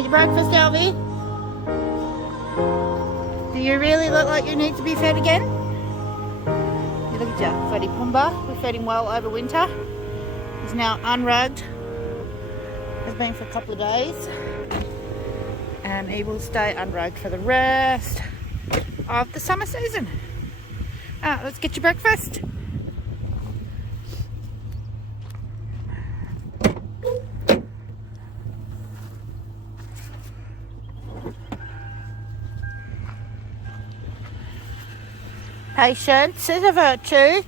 want your breakfast, Alvy? Do you really look like you need to be fed again? You look at you, Freddy Pumbaa. We fed him well over winter. He's now unrugged. Has been for a couple of days. And he will stay unrugged for the rest of the summer season. Let's get your breakfast. Patience is a virtue.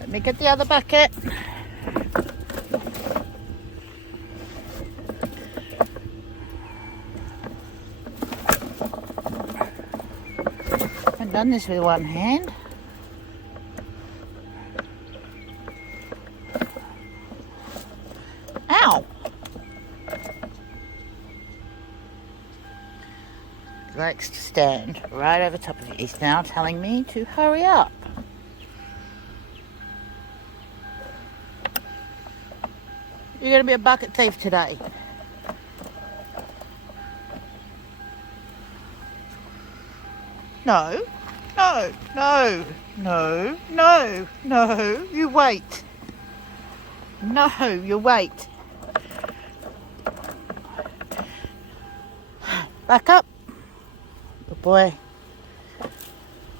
Let me get the other bucket. I've done this with one hand. Ow! He likes to stand right over top of it. He's now telling me to hurry up. You're going to be a bucket thief today. No, no, no, no, no, no, you wait. No, you wait. Back up. Good boy.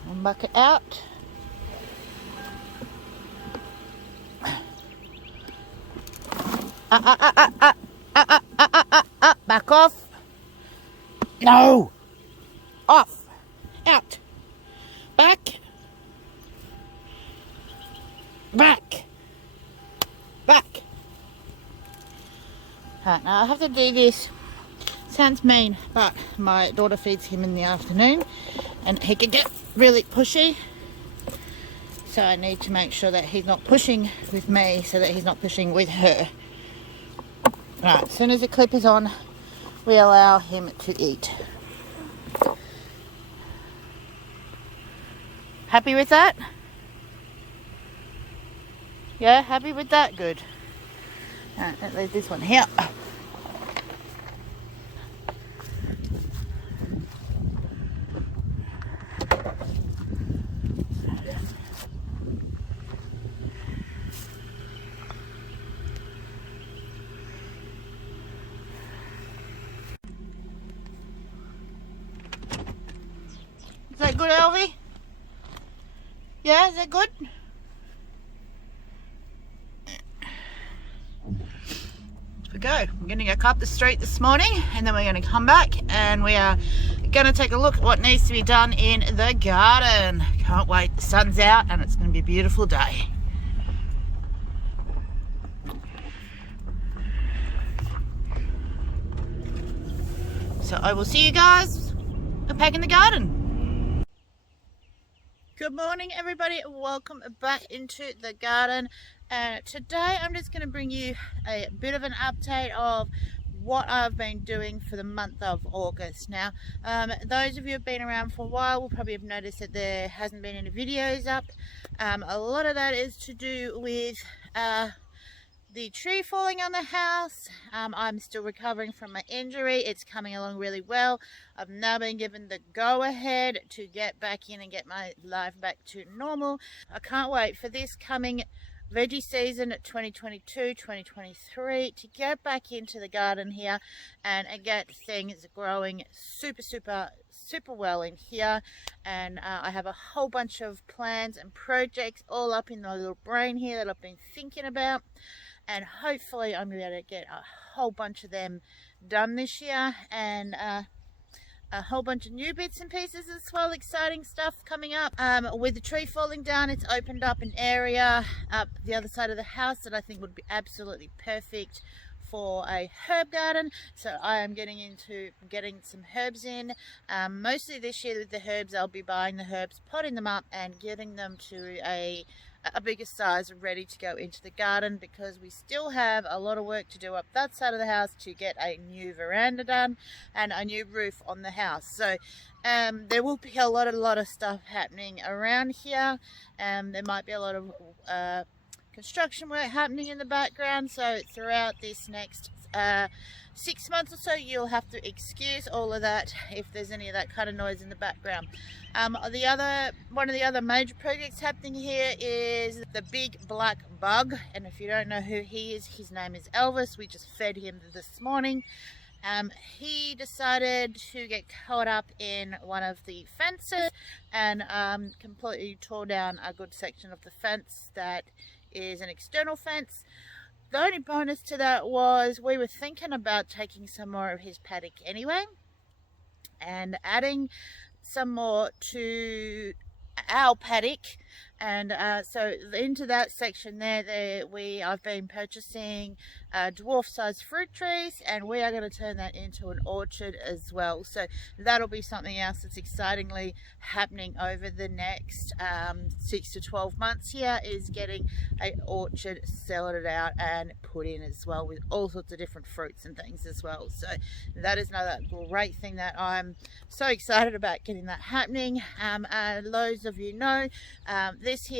One bucket out. Back off. No. Off. Out. Back. Back. Back. Now I have to do this. Sounds mean, but my daughter feeds him in the afternoon and he can get really pushy. So I need to make sure that he's not pushing with me so that he's not pushing with her. Right, as soon as the clip is on, we allow him to eat. Happy with that? Yeah, happy with that? Good. Alright, let's leave this one here. Is that good, Alvy? Yeah, is that good? We go. We're going to go up the street this morning and then we're going to come back and we are going to take a look at what needs to be done in the garden. Can't wait. The sun's out and it's going to be a beautiful day. So I will see you guys unpacking the garden. Good morning everybody, welcome back into the garden. Today I'm just going to bring you a bit of an update of what I've been doing for the month of August. Now those of you who have been around for a while will probably have noticed that there hasn't been any videos up. A lot of that is to do with the tree falling on the house. I'm still recovering from my injury. It's coming along really well. I've now been given the go-ahead to get back in and get my life back to normal. I can't wait for this coming veggie season 2022-2023 to get back into the garden here and get things growing super well in here. And I have a whole bunch of plans and projects all up in my little brain here that I've been thinking about. And hopefully I'm going to be able to get a whole bunch of them done this year, and a whole bunch of new bits and pieces as well, exciting stuff coming up. With the tree falling down, it's opened up an area up the other side of the house that I think would be absolutely perfect for a herb garden. So I am getting into getting some herbs in. Mostly this year with the herbs, I'll be buying the herbs, potting them up and getting them to a bigger size ready to go into the garden, because we still have a lot of work to do up that side of the house to get a new veranda done and a new roof on the house. So there will be a lot of stuff happening around here. There might be a lot of construction work happening in the background, so throughout this next 6 months or so, you'll have to excuse all of that if there's any of that kind of noise in the background. One of the other major projects happening here is the big black bug, and if you don't know who he is, his name is Elvis. We just fed him this morning. He decided to get caught up in one of the fences and completely tore down a good section of the fence that is an external fence. The only bonus to that was we were thinking about taking some more of his paddock anyway and adding some more to our paddock, and so into that section there I've been purchasing dwarf sized fruit trees, and we are going to turn that into an orchard as well. So that'll be something else that's excitingly happening over the next 6 to 12 months here, is getting an orchard sorted out and put in as well, with all sorts of different fruits and things as well. So that is another great thing that I'm so excited about getting that happening. Loads of you know this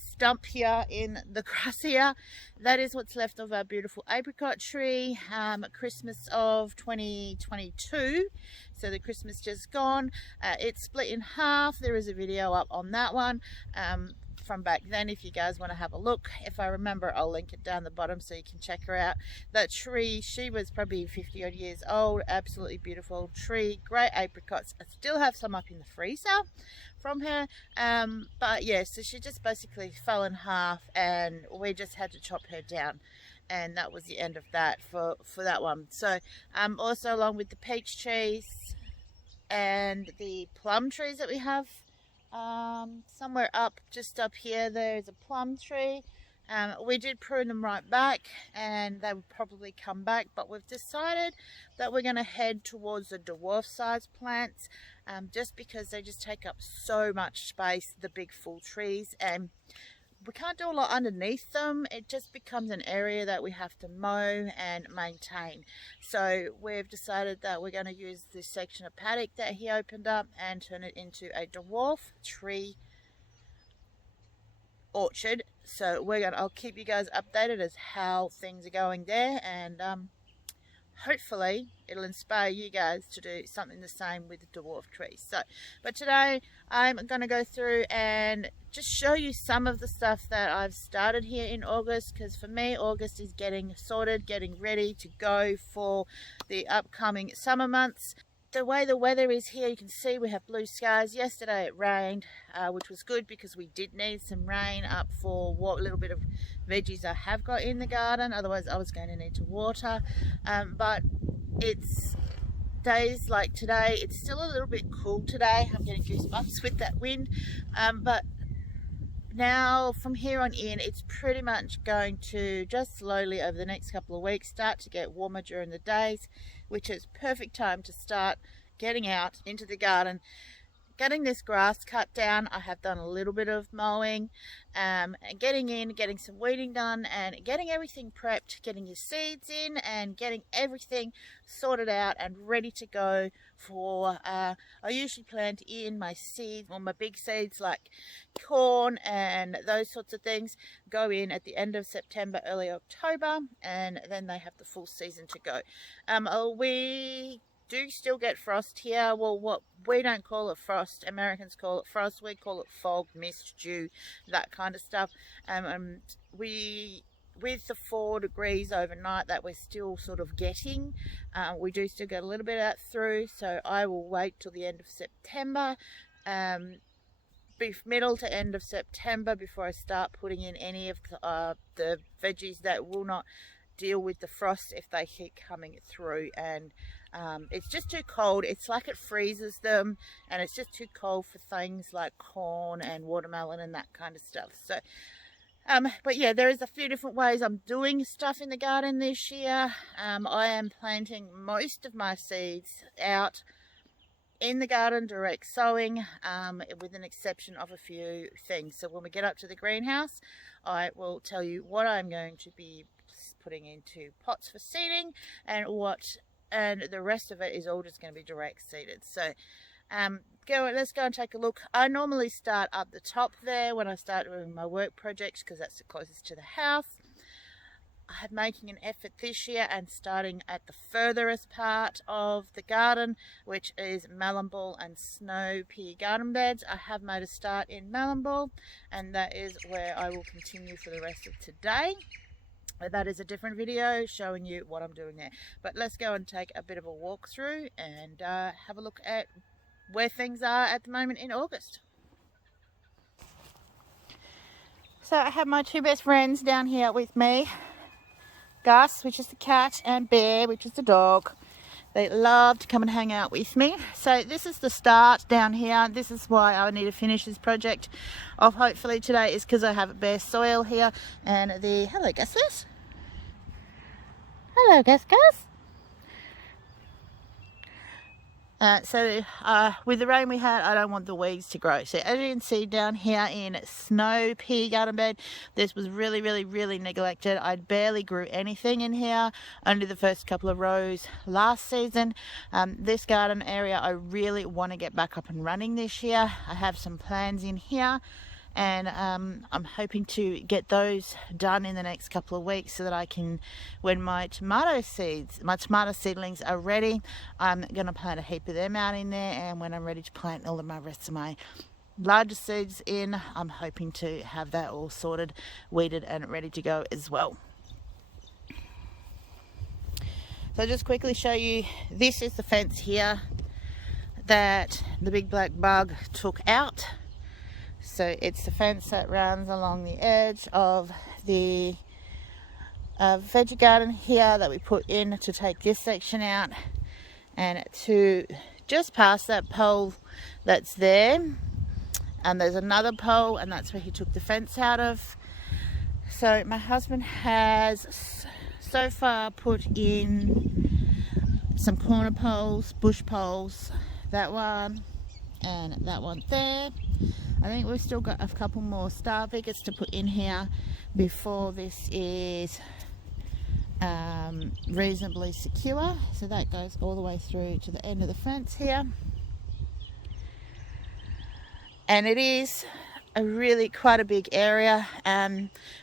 stump here in the grass here, that is what's left of our beautiful apricot tree, Christmas of 2022. So the Christmas just gone. It's split in half. There is a video up on that one from back then if you guys want to have a look. If I remember, I'll link it down the bottom so you can check her out. That tree, she was probably 50 odd years old. Absolutely beautiful tree, great apricots. I still have some up in the freezer from her, but yeah, so she just basically fell in half and we just had to chop her down, and that was the end of that for that one. So also along with the peach trees and the plum trees that we have, somewhere just up here there's a plum tree. We did prune them right back and they would probably come back, but we've decided that we're going to head towards the dwarf size plants, just because they just take up so much space, the big full trees, and we can't do a lot underneath them. It just becomes an area that we have to mow and maintain. So we've decided that we're going to use this section of paddock that he opened up and turn it into a dwarf tree orchard. So I'll keep you guys updated as how things are going there, and hopefully it'll inspire you guys to do something the same with the dwarf trees. So, but today I'm going to go through and just show you some of the stuff that I've started here in August, because for me August is getting sorted, getting ready to go for the upcoming summer months. The way the weather is here, you can see we have blue skies. Yesterday it rained, which was good because we did need some rain up for what little bit of veggies I have got in the garden. Otherwise I was going to need to water. But it's days like today, it's still a little bit cool today. I'm getting goosebumps with that wind. But now from here on in, it's pretty much going to just slowly over the next couple of weeks start to get warmer during the days, which is perfect time to start getting out into the garden, getting this grass cut down. I have done a little bit of mowing, and getting some weeding done, and getting everything prepped, getting your seeds in and getting everything sorted out and ready to go for, I usually plant in my seeds, or my big seeds like corn and those sorts of things, go in at the end of September, early October, and then they have the full season to go. We do still get frost here. Well, what we don't call it frost, Americans call it frost, we call it fog, mist, dew, that kind of stuff. With the 4 degrees overnight that we're still sort of getting, we do still get a little bit out through, so I will wait till the end of September, middle to end of September, before I start putting in any of the veggies that will not deal with the frost if they keep coming through. And it's just too cold. It's like it freezes them, and it's just too cold for things like corn and watermelon and that kind of stuff. So but yeah, there is a few different ways I'm doing stuff in the garden this year. I am planting most of my seeds out in the garden, direct sowing, with an exception of a few things. So when we get up to the greenhouse, I will tell you what I'm going to be putting into pots for seeding, and the rest of it is all just going to be direct seeded. So let's go and take a look. I normally start up the top there when I start doing my work projects, because that's the closest to the house. I'm making an effort this year and starting at the furthest part of the garden, which is melon ball and snow pea garden beds. I have made a start in melon ball, and that is where I will continue for the rest of today. That is a different video showing you what I'm doing there. But let's go and take a bit of a walk through and have a look at where things are at the moment in August. So I have my two best friends down here with me. Gus, which is the cat, and Bear, which is the dog. They love to come and hang out with me. So this is the start down here. This is why I need to finish this project off hopefully today, is because I have bare soil here. And the, hello Gus. Hello Gus. With the rain we had, I don't want the weeds to grow. So as you can see down here in snow pea garden bed, this was really neglected. I barely grew anything in here, only the first couple of rows last season. This garden area I really want to get back up and running this year. I have some plans in here, and I'm hoping to get those done in the next couple of weeks so that I can, when my tomato seedlings are ready, I'm going to plant a heap of them out in there, and when I'm ready to plant all of my rest of my larger seeds in, I'm hoping to have that all sorted, weeded and ready to go as well. So I'll just quickly show you, this is the fence here that the big black bug took out. So it's the fence that runs along the edge of the veggie garden here that we put in to take this section out, and to just past that pole that's there, and there's another pole, and that's where he took the fence out of. So my husband has so far put in some corner poles, bush poles, that one and that one there. I think we've still got a couple more star bigots to put in here before this is reasonably secure. So that goes all the way through to the end of the fence here. And it is quite a big area,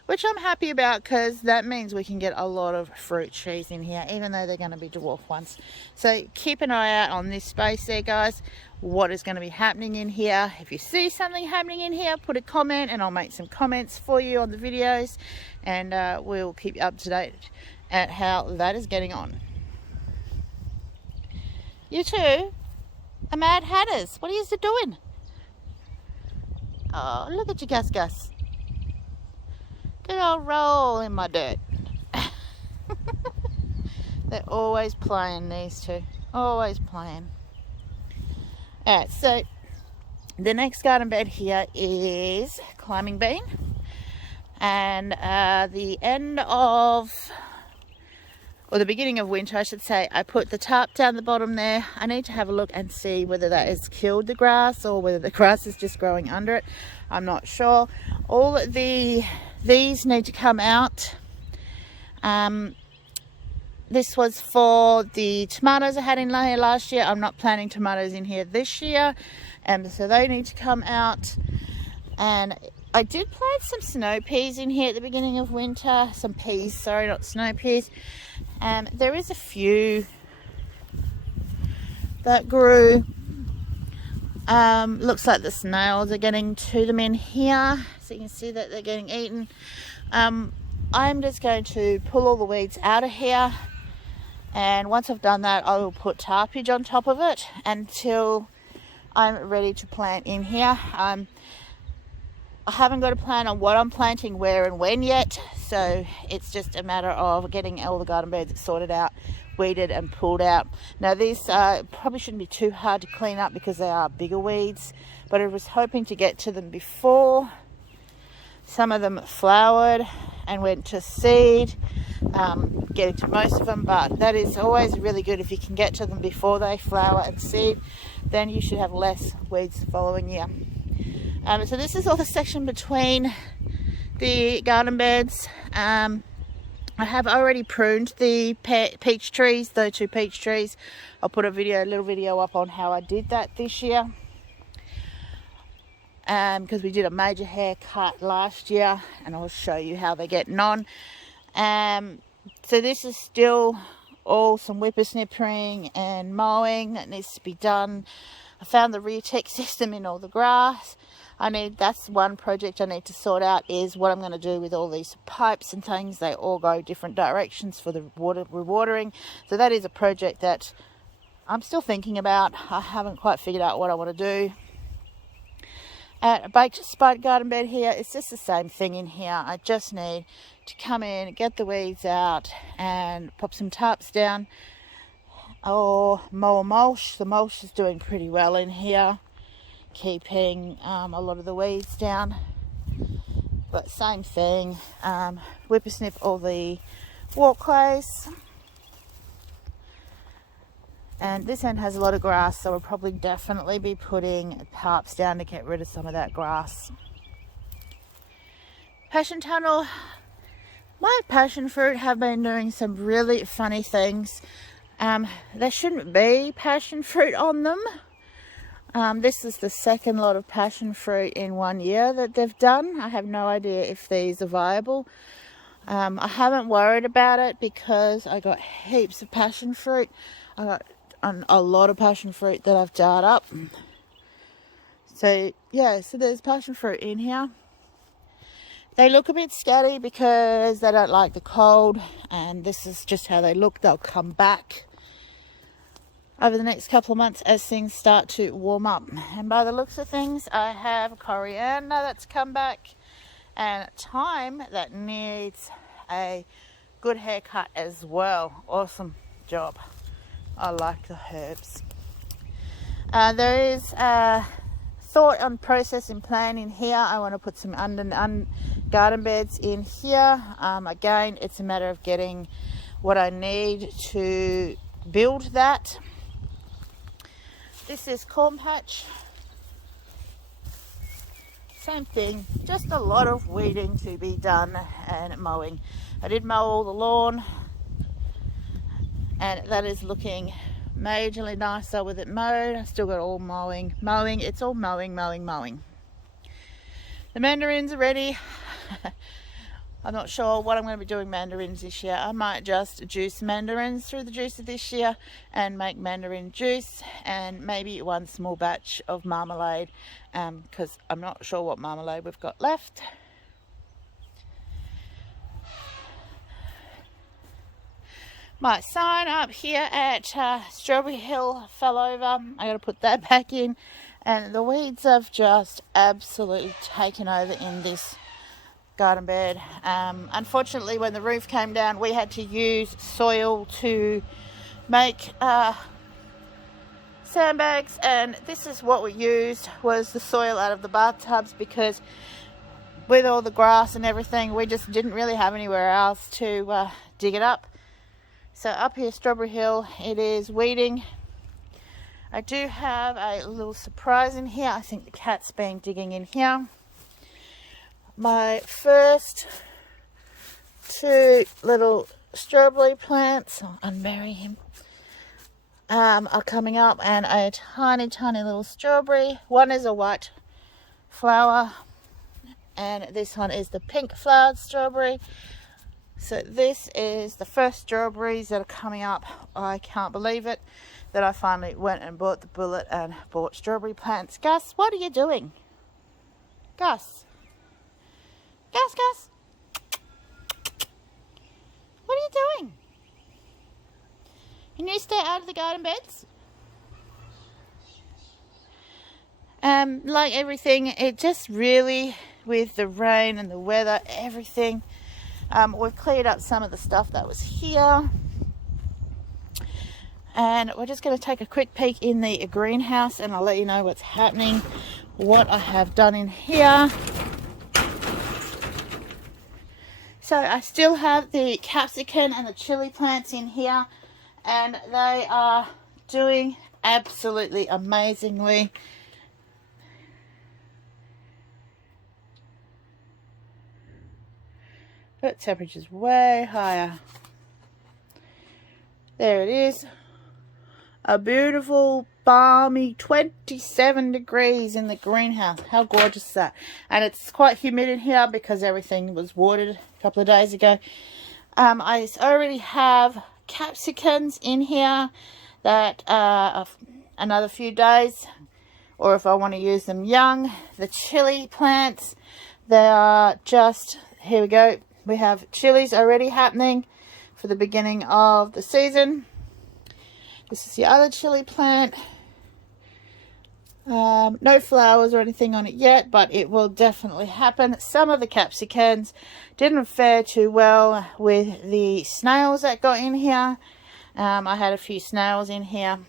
which I'm happy about, because that means we can get a lot of fruit trees in here, even though they're going to be dwarf ones. So keep an eye out on this space there, guys. What is going to be happening in here? If you see something happening in here, put a comment and I'll make some comments for you on the videos, and we'll keep you up to date at how that is getting on. You two are Mad Hatteras. What are you doing? Oh, look at you, Gus. Good old roll in my dirt. They're always playing, these two. Always playing. Alright, so the next garden bed here is climbing bean. And the beginning of winter, I should say, I put the tarp down the bottom there. I need to have a look and see whether that has killed the grass or whether the grass is just growing under it. I'm not sure. These need to come out. This was for the tomatoes I had in here last year. I'm not planting tomatoes in here this year, so they need to come out. And I did plant some snow peas in here at the beginning of winter. Some peas, sorry, not snow peas. There is a few that grew. Looks like the snails are getting to them in here, so you can see that they're getting eaten. I'm just going to pull all the weeds out of here, and once I've done that, I will put tarpage on top of it until I'm ready to plant in here. I haven't got a plan on what I'm planting where and when yet, so it's just a matter of getting all the garden beds sorted out, weeded and pulled out. Now these probably shouldn't be too hard to clean up because they are bigger weeds, but I was hoping to get to them before some of them flowered and went to seed, getting to most of them, but that is always really good if you can get to them before they flower and seed. Then you should have less weeds the following year. So this is all the section between the garden beds. I have already pruned the peach trees, those two peach trees. I'll put a little video up on how I did that this year, because we did a major haircut last year, and I'll show you how they're getting on. So this is still all some whippersnippering and mowing that needs to be done. I found the rear tech system in all the grass. That's one project I need to sort out, is what I'm going to do with all these pipes and things. They all go different directions for the rewatering. So that is a project that I'm still thinking about. I haven't quite figured out what I want to do. At a baked spider garden bed here, it's just the same thing in here. I just need to come in, get the weeds out and pop some tarps down or mow a mulch. The mulch is doing pretty well in here, keeping a lot of the weeds down. But same thing, whippersnip all the walkways. And this end has a lot of grass, so we'll probably definitely be putting tarps down to get rid of some of that grass. Passion tunnel. My passion fruit have been doing some really funny things. There shouldn't be passion fruit on them. This is the second lot of passion fruit in 1 year that they've done. I have no idea if these are viable. I haven't worried about it because I got heaps of passion fruit. I got a lot of passion fruit that I've jarred up. So yeah, so there's passion fruit in here. They look a bit scatty because they don't like the cold, and this is just how they look. They'll come back over the next couple of months as things start to warm up. And by the looks of things, I have coriander that's come back and thyme that needs a good haircut as well. Awesome job. I like the herbs. There is a thought on processing plan in here. I want to put some garden beds in here. Again, it's a matter of getting what I need to build that. This is corn patch. Same thing, just a lot of weeding to be done and mowing. I did mow all the lawn, and that is looking majorly nicer with it mowed. I still got all mowing. It's all mowing. The mandarins are ready. I'm not sure what I'm going to be doing mandarins this year. I might just juice mandarins through the juicer this year and make mandarin juice, and maybe one small batch of marmalade, because I'm not sure what marmalade we've got left. My sign up here at Strawberry Hill fell over. I got to put that back in, and the weeds have just absolutely taken over in this garden bed. Unfortunately, when the roof came down, we had to use soil to make sandbags, and this is what we used, was the soil out of the bathtubs, because with all the grass and everything, we just didn't really have anywhere else to dig it up. So up here, Strawberry Hill, it is weeding. I do have a little surprise in here. I think the cat's been digging in here. My first two little strawberry plants, I'll unbury him, are coming up, and a tiny little strawberry. One is a white flower, and this one is the pink flowered strawberry. So this is the first strawberries that are coming up. I can't believe it that I finally went and bought the bullet and bought strawberry plants. Gus, what are you doing? Gus? Gus? What are you doing? Can you stay out of the garden beds? Like everything, it just really, with the rain and the weather, everything, we've cleared up some of the stuff that was here, and we're just going to take a quick peek in the greenhouse, and I'll let you know what's happening, what I have done in here. So I still have the capsicum and the chilli plants in here, and they are doing absolutely amazingly. But temperature's way higher. There it is. A beautiful, balmy 27 degrees in the greenhouse. How gorgeous is that? And it's quite humid in here because everything was watered a couple of days ago. I already have capsicums in here that another few days, or if I want to use them young. The chili plants, they are just, here we go, we have chilies already happening for the beginning of the season. This is the other chili plant. No flowers or anything on it yet, but it will definitely happen. Some of the capsicums didn't fare too well with the snails that got in here. I had a few snails in here.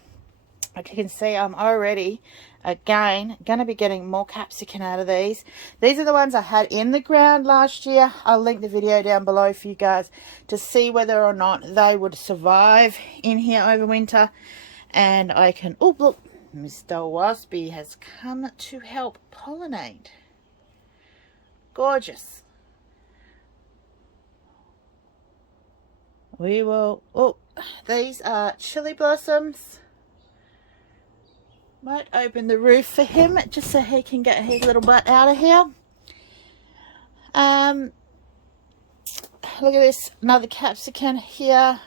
Like you can see, I'm already again going to be getting more capsicum out of these. These are the ones I had in the ground last year. I'll link the video down below for you guys to see whether or not they would survive in here over winter. And I can, oh look, Mr. Waspy has come to help pollinate. Gorgeous. We will, oh, these are chili blossoms. Might open the roof for him just so he can get his little butt out of here. Look at this, another capsicum here.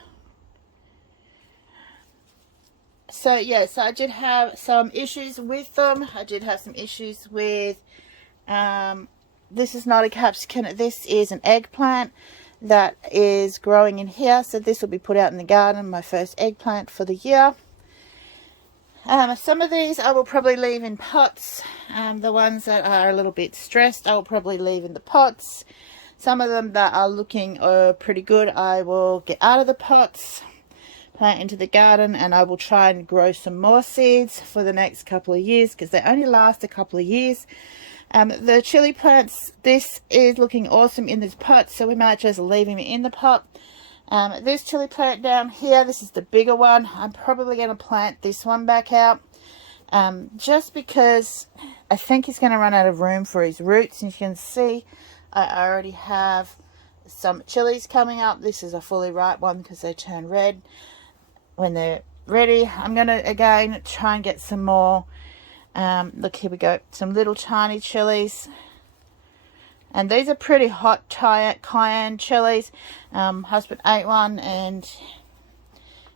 So yeah, so I did have some issues with them. I did have some issues with, this is not a capsicum, this is an eggplant that is growing in here. So this will be put out in the garden, my first eggplant for the year. Some of these I will probably leave in pots. The ones that are a little bit stressed, I will probably leave in the pots. Some of them that are looking pretty good, I will get out of the pots, plant into the garden, and I will try and grow some more seeds for the next couple of years because they only last a couple of years. The chili plants, this is looking awesome in this pot, so we might just leave him in the pot. This chili plant down here, this is the bigger one. I'm probably going to plant this one back out just because I think he's going to run out of room for his roots. And you can see I already have some chilies coming up. This is a fully ripe one because they turn red when they're ready. I'm going to again try and get some more. Look, here we go, some little tiny chilies. And these are pretty hot cayenne chilies. Husband ate one and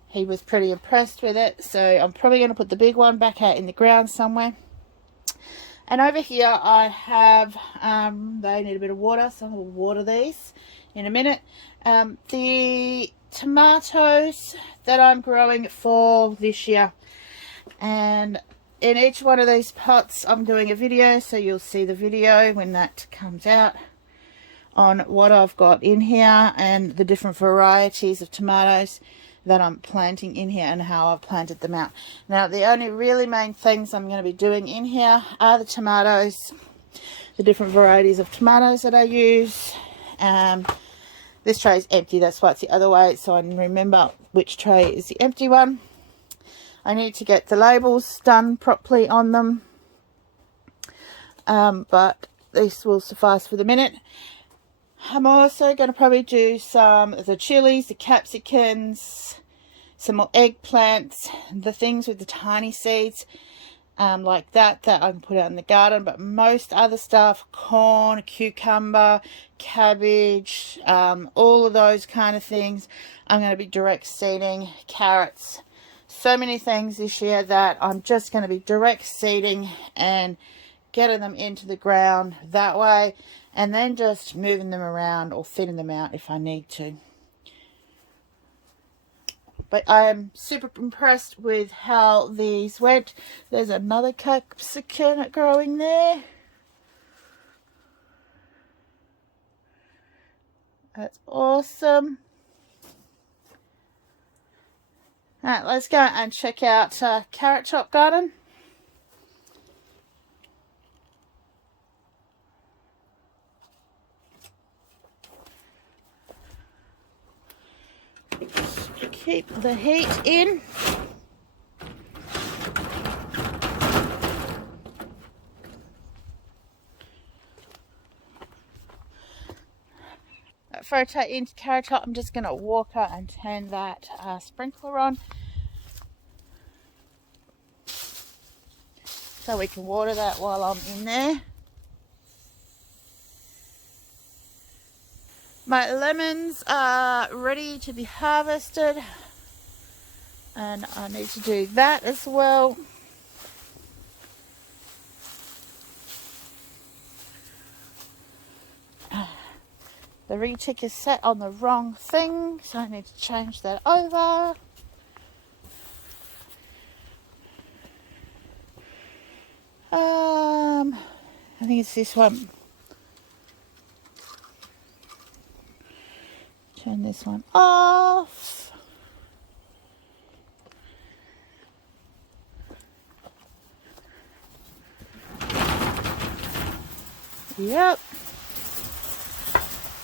he was pretty impressed with it. So I'm probably going to put the big one back out in the ground somewhere. And over here I have, they need a bit of water, so I'll water these in a minute. The tomatoes that I'm growing for this year. And in each one of these pots I'm doing a video, so you'll see the video when that comes out on what I've got in here and the different varieties of tomatoes that I'm planting in here and how I've planted them out. Now the only really main things I'm going to be doing in here are the tomatoes, the different varieties of tomatoes that I use. This tray is empty, that's why it's the other way, so I can remember which tray is the empty one. I need to get the labels done properly on them, but this will suffice for the minute. I'm also going to probably do some of the chilies, the capsicums, some more eggplants, the things with the tiny seeds like that I can put out in the garden. But most other stuff, corn, cucumber, cabbage, all of those kind of things, I'm going to be direct seeding. Carrots. So many things this year that I'm just going to be direct seeding and getting them into the ground that way, and then just moving them around or thinning them out if I need to. But I am super impressed with how these went. There's another capsicum growing there. That's awesome. Alright, let's go and check out Carriage Hop Garden. Keep the heat in. Before I take into Carriage Hop, I'm just going to walk out and turn that sprinkler on so we can water that while I'm in there. My lemons are ready to be harvested, and I need to do that as well. The retick is set on the wrong thing, so I need to change that over. I think it's this one. Turn this one off. Yep.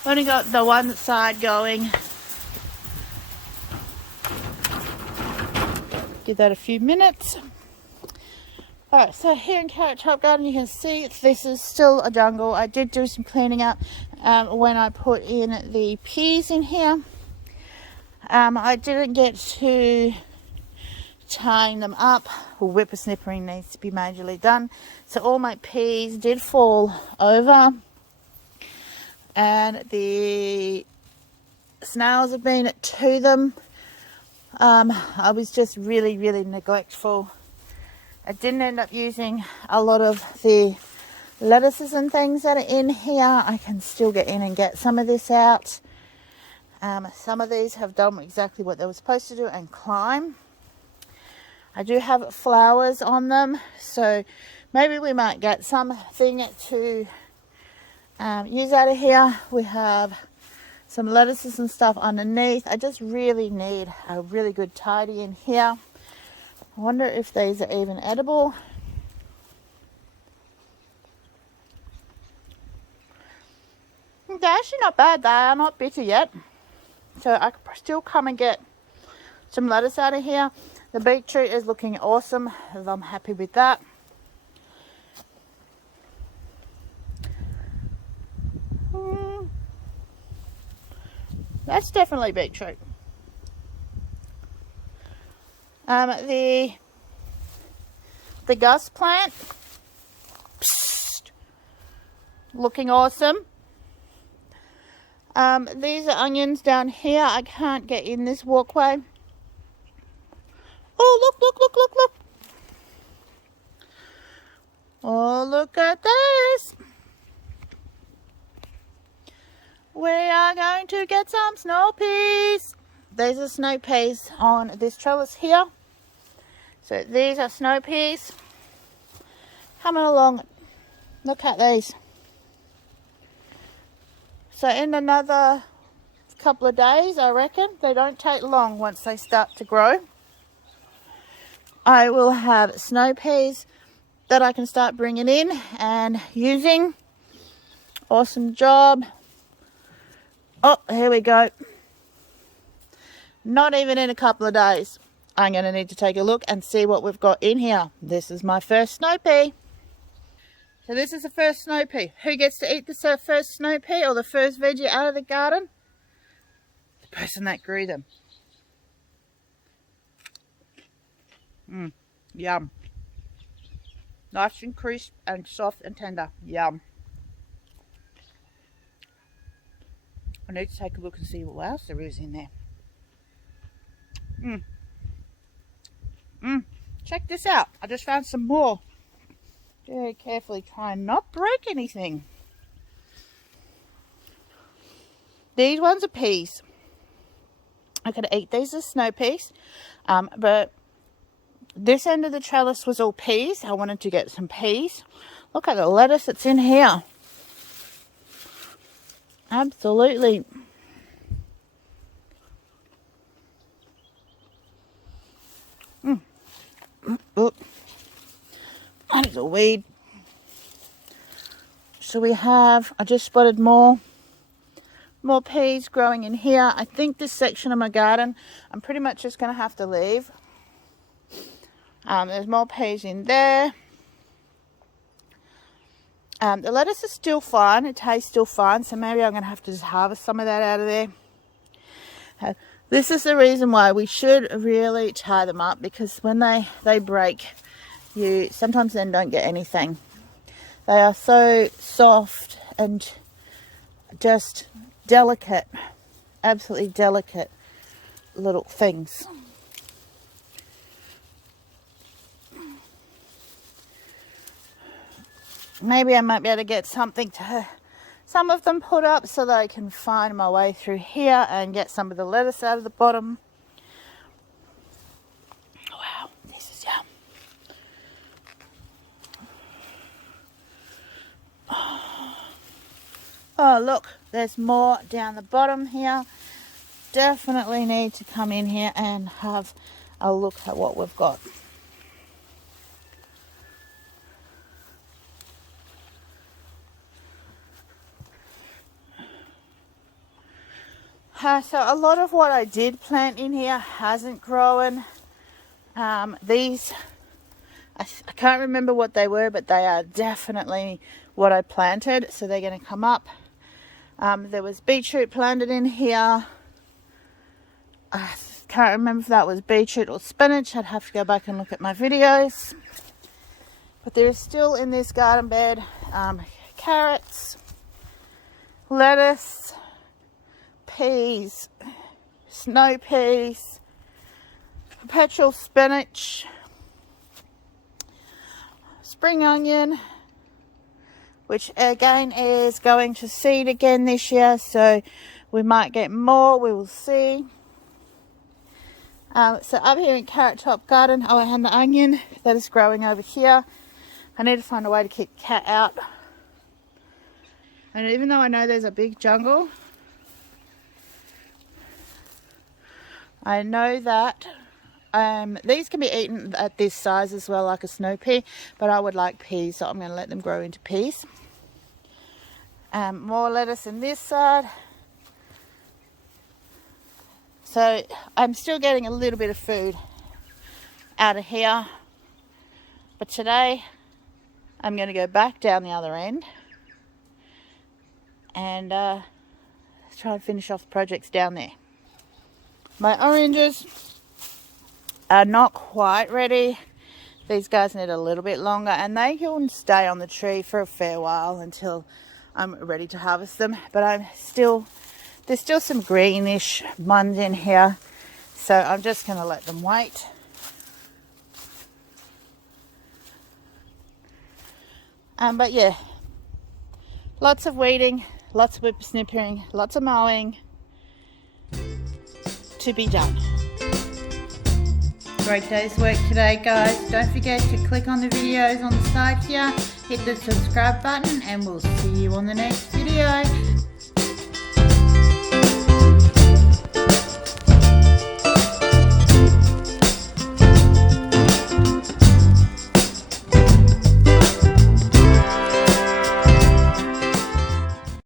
Only got the one side going. Give that a few minutes. Alright, so here in Carriage Hop Garden you can see this is still a jungle. I did do some cleaning up when I put in the peas in here. I didn't get to tying them up. Well, whippersnippering needs to be majorly done. So all my peas did fall over. And the snails have been to them. I was just really neglectful. I didn't end up using a lot of the lettuces and things that are in here. I can still get in and get some of this out. Some of these have done exactly what they were supposed to do and climb. I do have flowers on them, so maybe we might get something to use out of here. We have some lettuces and stuff underneath. I just really need a really good tidy in here. I wonder if these are even edible. They're actually not bad. They are not bitter yet. So I could still come and get some lettuce out of here. The beetroot is looking awesome. I'm happy with that. That's definitely beetroot. The Gus plant, looking awesome. These are onions down here. I can't get in this walkway. Oh, look. Oh, look at this. We are going to get some snow peas. These are snow peas on this trellis here. So these are snow peas coming along. Look at these. So in another couple of days, I reckon, they don't take long once they start to grow, I will have snow peas that I can start bringing in and using. Awesome job. Oh, here we go. Not even in a couple of days. I'm going to need to take a look and see what we've got in here. This is my first snow pea. So this is the first snow pea. Who gets to eat the first snow pea or the first veggie out of the garden? The person that grew them. Yum. Nice and crisp and soft and tender. Yum. I need to take a look and see what else there is in there. Check this out. I just found some more. Very carefully try and not break anything. These ones are peas. I could eat these as snow peas, but this end of the trellis was all peas. I wanted to get some peas. Look at the lettuce that's in here. Absolutely. Look, that is a weed. So we have, I just spotted more peas growing in here. I think this section of my garden, I'm pretty much just going to have to leave. There's more peas in there. The lettuce is still fine. It tastes still fine. So maybe I'm going to have to just harvest some of that out of there. This is the reason why we should really tie them up, because when they break, you sometimes then don't get anything. They are so soft and just delicate, absolutely delicate little things. Maybe I might be able to get something to, some of them put up so that I can find my way through here and get some of the lettuce out of the bottom. Wow, this is yum. Oh look, there's more down the bottom here. Definitely need to come in here and have a look at what we've got. So a lot of what I did plant in here hasn't grown. These, I can't remember what they were, but they are definitely what I planted, so they're going to come up. There was beetroot planted in here. I can't remember if that was beetroot or spinach. I'd have to go back and look at my videos. But there is still in this garden bed carrots, lettuce, peas, snow peas, perpetual spinach, spring onion, which again is going to seed again this year, so we might get more, we will see. So up here in Carriage Hop Garden, oh, and the onion that is growing over here. I need to find a way to keep the cat out. And even though I know there's a big jungle, I know that these can be eaten at this size as well, like a snow pea, but I would like peas, so I'm going to let them grow into peas. More lettuce in this side. So I'm still getting a little bit of food out of here, but today I'm going to go back down the other end and try and finish off the projects down there. My oranges are not quite ready. These guys need a little bit longer, and they can stay on the tree for a fair while until I'm ready to harvest them. But there's still some greenish ones in here, so I'm just going to let them wait. But yeah, lots of weeding, lots of whippersnippering, lots of mowing to be done. Great day's work today, guys. Don't forget to click on the videos on the side here, hit the subscribe button, and we'll see you on the next video.